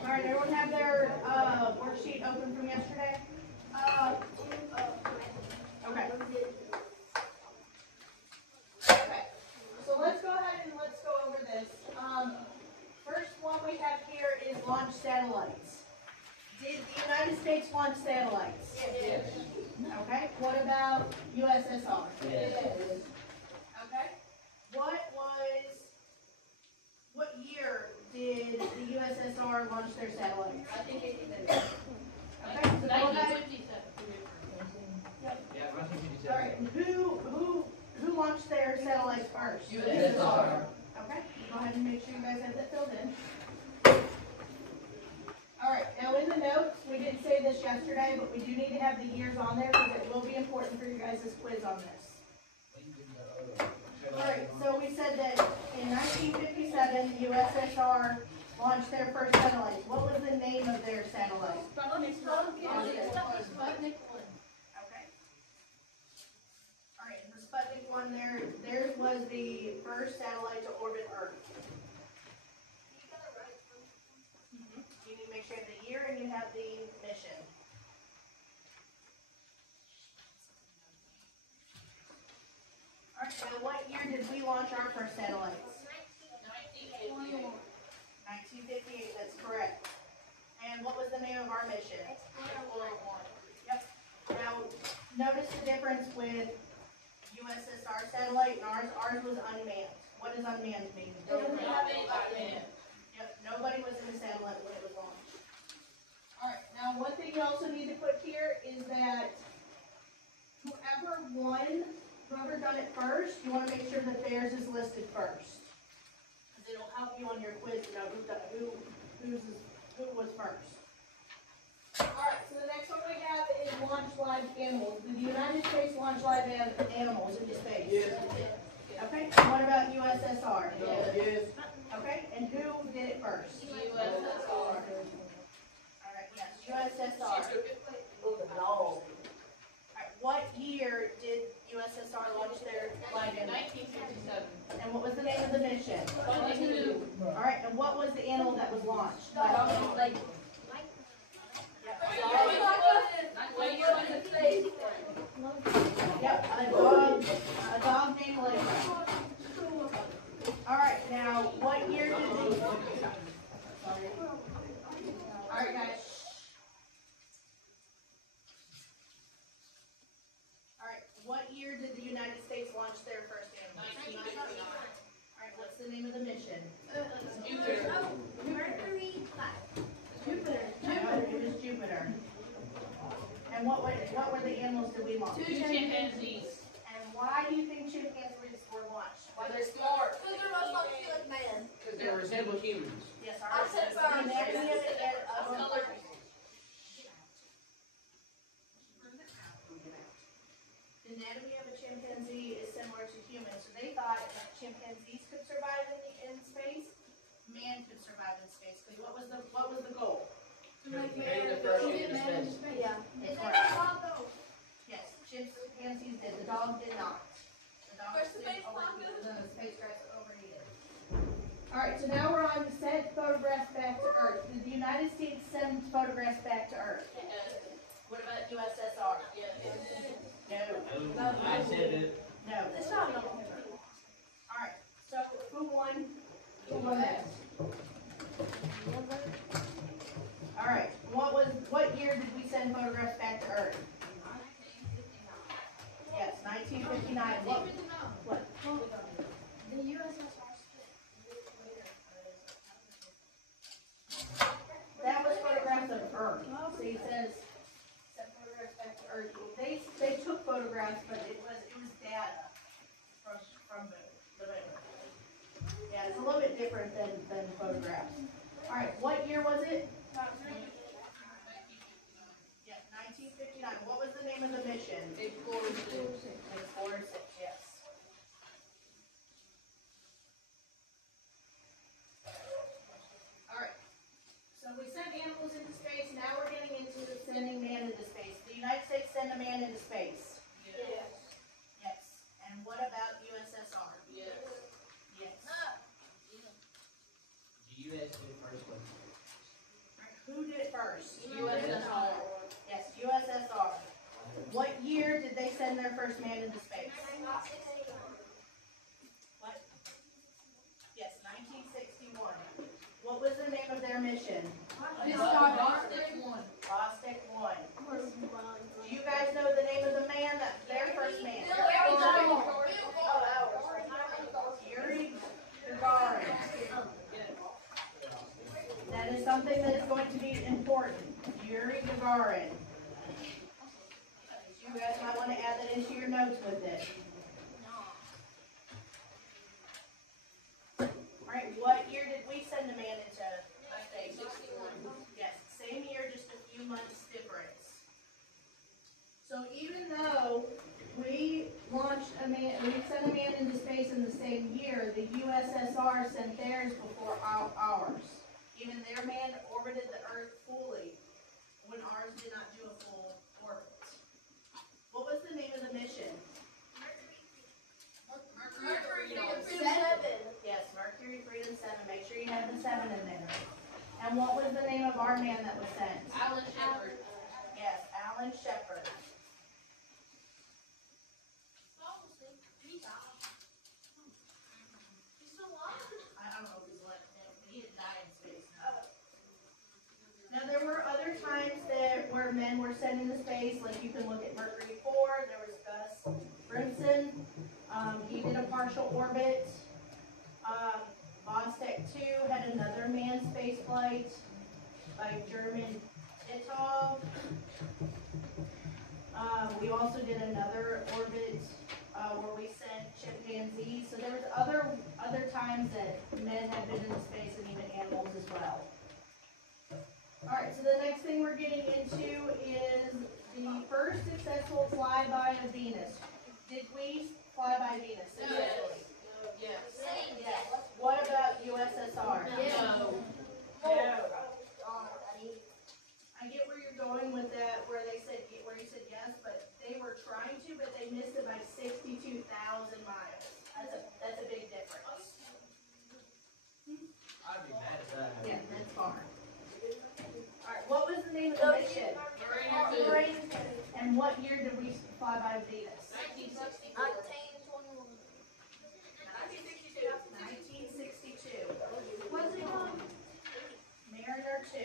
All right, everyone have their worksheet open from yesterday? Okay. Okay, so let's go ahead and let's go over this. First one we have here is launch satellites. Did the United States launch satellites? Yes. Okay, what about USSR? Yes. Okay, what year did the USSR launch their satellites? I think 1857. Okay, so go ahead. Yep. Yeah, 1957. All right, and who launched their satellites first? USSR. Okay, go ahead and make sure you guys have that filled in. All right, now in the notes, we didn't say this yesterday, but we do need to have the years on there because it will be important for you guys' quiz on this. All right, so we said that in 1957, the USSR launched their first satellites. What was the name of their satellite? Sputnik 1. Okay. All right, and the Sputnik 1 theirs was the first satellite to orbit Earth. You need to make sure you have the year and you have the mission. All right, now what year did we launch our first satellites? 1958, that's correct. And what was the name of our mission? Explorer 1. Yep. Now, notice the difference with USSR satellite and ours. Ours was unmanned. What does unmanned mean? Yep, nobody was in the satellite when it was launched. All right, now one thing you also need to put here is that whoever done it first, you want to make sure that theirs is listed first. Because it'll help you on your quiz to know who was first. Alright, so the next one we have is launch live animals. Did the United States launch live animals into space? Yes. Okay, and what about USSR? Yes. Okay, and who did it first? USSR. Alright, yes, USSR. Alright, what year did USSR launch their live animals? 1957. And what was the name of the mission? Alright, and what was the animal that was launched? Yep, a dog named Layla. Alright, now what year did the Alright guys. Alright, what year did the United States launch their first animal? 1959. Alright, what's the name of the mission? Jupiter. It was Jupiter. And what were the animals that we launched? 2 chimpanzees. And why do you think chimpanzees were launched? Why They're smart. Because they resemble humans. Yes, I said first. The anatomy of a chimpanzee is similar to humans, so they thought that chimpanzees could survive in space, man could survive in space. Because what was the goal? To make the first human in space. Yeah. Yes, chimpanzees did. The dog did not. The dog the spacecraft overheated. All right, so now we're on send photographs back to Earth. Did the United States send photographs back to Earth? What about USSR? No. I said it. No. It's not enough. All right. So who won? Who won that? All right. What year did we send photographs back to Earth? Yes, 1959. What? The USSR That was photographs of Earth. So he says send photographs back to Earth. They took photographs, but it was data from the moon. Yeah, it's a little bit different than photographs. All right, what year was it? Yeah, 1959. What was the name of the mission? Explorer 6. Explorer 6, yes. All right. So we sent animals into space. Now we're getting into sending man into space. The United States send a man into space. Yes. Yes. And what about USSR? Yes. Yes. first man into space? What? Yes, 1961. What was the name of their mission? Bostic 1. Bostic 1. Do you guys know the name of the man that their first man? Yuri Gagarin. That is something that is going to be important. Yuri Gagarin. You guys might want to add that into your notes with it. Alright, what year did we send a man into space? 61. Yes, same year, just a few months difference. So even though we sent a man into space in the same year, the USSR sent theirs before ours. Even their man orbited the Earth fully, when ours did not do a full orbit. What was the name of the mission? Mercury 7. Yes, Mercury Freedom 7. Make sure you have the 7 in there. And what was the name of our man that was sent? Alan Shepard. Yes, Alan Shepard. I don't know if he's left now, but he had died in space now. Now there were other times where men were sent into space, like you can look at Mercury 4, there was Gus Grimson, he did a partial orbit. Vostok 2 had another manned space flight by German Titov. We also did another orbit where we sent chimpanzees. So there was other times that men have been into space and even animals as well. Alright, so the next thing we're getting into is the first successful flyby of Venus. Did we fly by Venus successfully? Yes. Yes. What about USSR? No. No. I get where you're going with that, where you said yes, but they were trying to, but they missed it by 62,000 miles. That's a big difference. I'd be mad at that. Yeah, that's far. Alright, what was the name of the mission? Mariner 2. And what year did we fly by Venus? 1964. 1962. What's it called? Mariner 2.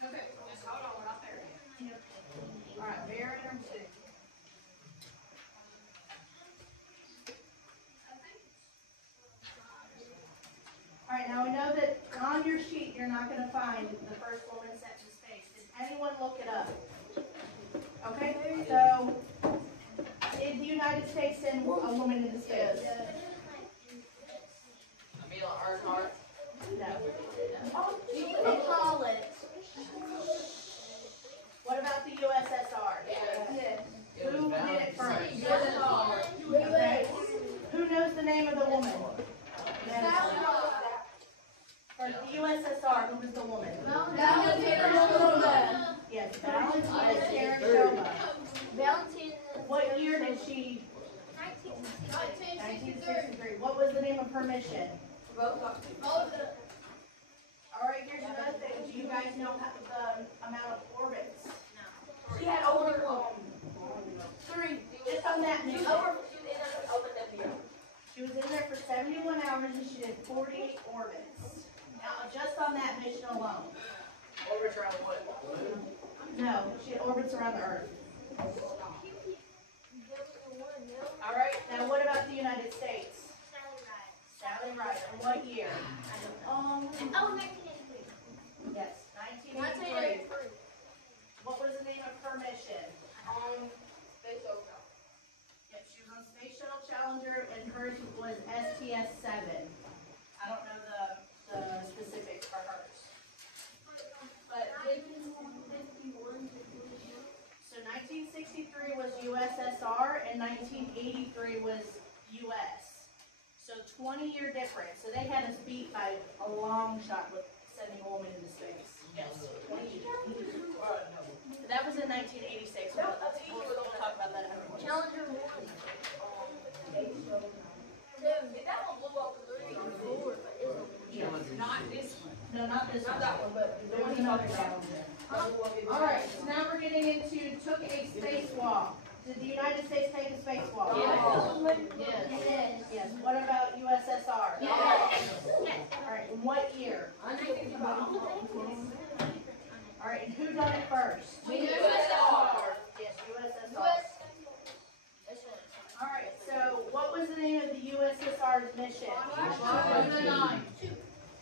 Okay, just hold on, we're not there yet. Alright, Mariner 2. Alright, now we know that on your sheet you're not going to find the first woman sent to space. Did anyone look it up? Okay, so did the United States send a woman into space? Amelia Earhart. No. A pilot. What about the USSR? Yes. It was Who did Valentine. it first? USSR. Okay. Who knows the name of the woman? For the USSR, who was the woman? Yes, Valentina Tereshkova. What year did she? 1963. What was the name of her mission? Alright, here's another thing. Do you guys know the amount of orbits? She had over 3. Just on that mission. She was in there for 71 hours and she did 48 orbits. Now, just on that mission alone. Orbits around what? No, she orbits around the Earth. Alright, now what about the United States? Sally Ride. In what year? Yes, 1983. What was the name of her mission? Yep, she was on Space Shuttle Challenger and hers was STS-7. I don't know the specifics for hers. But so 1963 was USSR and 1983 was US. So 20-year difference. So they had us beat by a long shot with sending a woman into space. Yes, 20 years. That was in 1986. We'll talk about that in a minute. Challenger 1. Yes. Not this one. No, not this one. But there was another Challenger. Alright, so now we're getting into took a spacewalk. Did the United States take a spacewalk? Yes. Yes. What about USSR? Alright, in what year? Alright, and who done it first? Yes, USSR. Alright, so what was the name of the USSR's mission?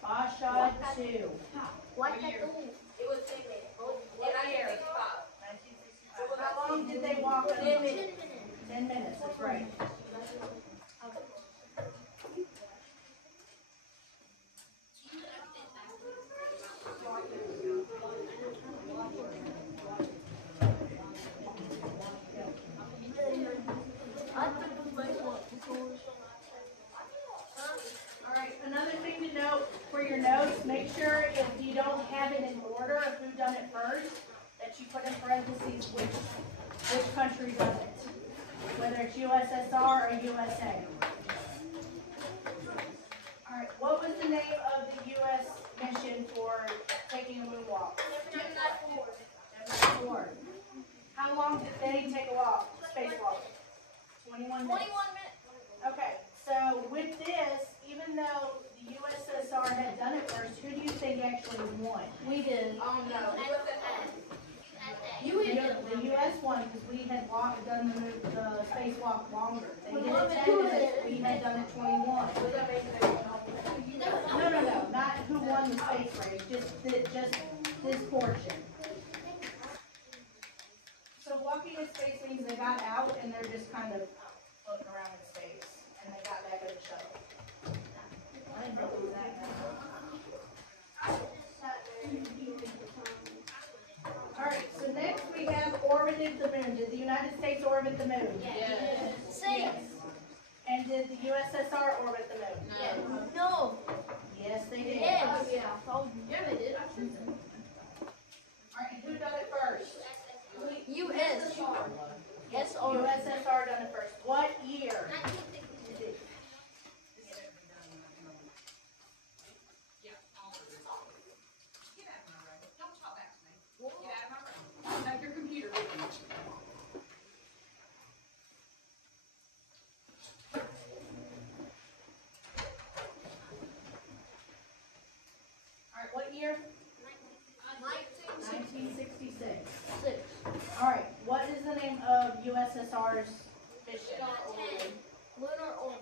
Pasha 2. What year? It was 10 minutes. What year? 1965. How long did they walk? 10 minutes. 10 minutes, that's right. Alright, another thing to note for your notes, make sure if you don't have it in order of who done it first, that you put in parentheses which country done it. Whether it's USSR or USA. Alright, what was the name of the US mission for taking a moonwalk? Gemini 4. How long did they take a walk? Spacewalk? 21 minutes. Okay, so with this, even though the USSR had done it first, who do you think actually won? We did. Oh no. The US won because we had done the spacewalk longer. They did it 10 minutes, we had done it 21. No, not who won the space race, just this portion. So walking in space means they got out and they're just kind of floating around in space, and they got back in the shuttle. I didn't know it was that bad. Alright, so next we have orbited the moon. Did the United States orbit the moon? Yes. Yes. And did the USSR orbit the moon? No. Yes, they did. Yes. Yeah, they did. Alright, who done it first? U.S. Yes, or USSR done it first. What year? Take your computer with you. Alright, what year? 1966. six. Alright, what is the name of USSR's mission? Lunar or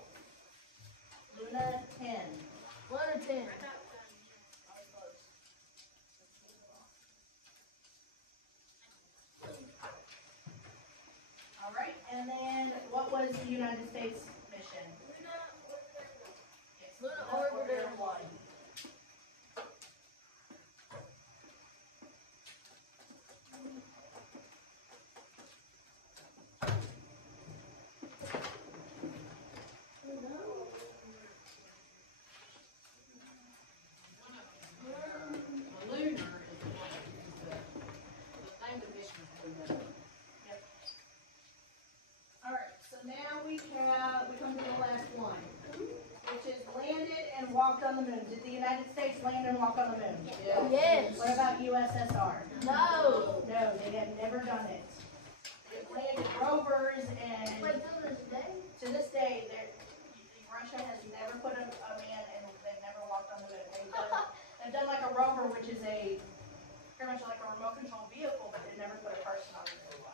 Luna 10. Lunar 10. Alright, and then what was the United States mission? Lunar Orbiter orbiter 1. Lunar is the one that is the name of the mission is Lunar. Alright, so now we come to the last one, which is landed and walked on the moon. Did the United States land and walk on the moon? Yes. What about USSR? No. No, they have never done it. They've landed rovers and to this day, Russia has never put a man and they've never walked on the moon. They've done like a rover, which is pretty much like a remote control vehicle, but they've never put a person on the moon.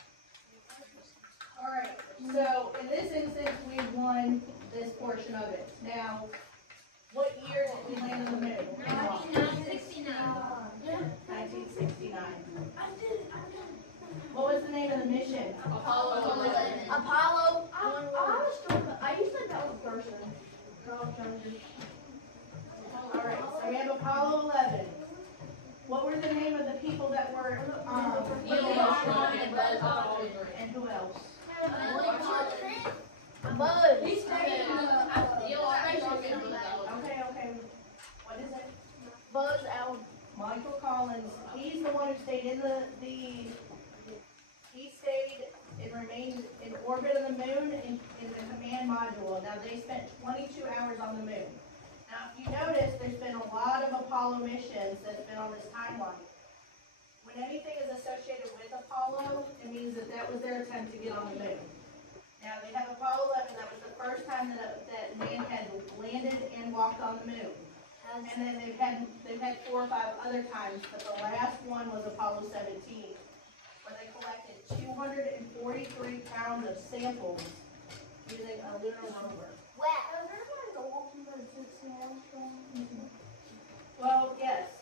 Alright, so in this instance, we've won this portion of it. Now, what year did we land on the moon? 1969. What was the name of the mission? Apollo 11. Apollo. I used to think that was a person. Alright, so we have Apollo 11. What were the name of the people that were, Neil Armstrong and Buzz Aldrin. and who else? Buzz. Neil Armstrong and Buzz Aldrin. Okay, what is it? Buzz Aldrin. Michael Collins, he's the one who stayed in he stayed and remained in orbit of the moon in the command module. Now, they spent 22 hours on the moon. Now, if you notice, there's been a lot of Apollo missions that's been on this timeline. When anything is associated with Apollo, it means that that was their attempt to get on the moon. Now, they have Apollo 11, that was the first time that man had landed and walked on the moon. And then they've had 4 or 5 other times, but the last one was Apollo 17, where they collected 243 pounds of samples using a lunar rover. Wow. Is there like a walking by 16 Armstrong? Well, yes,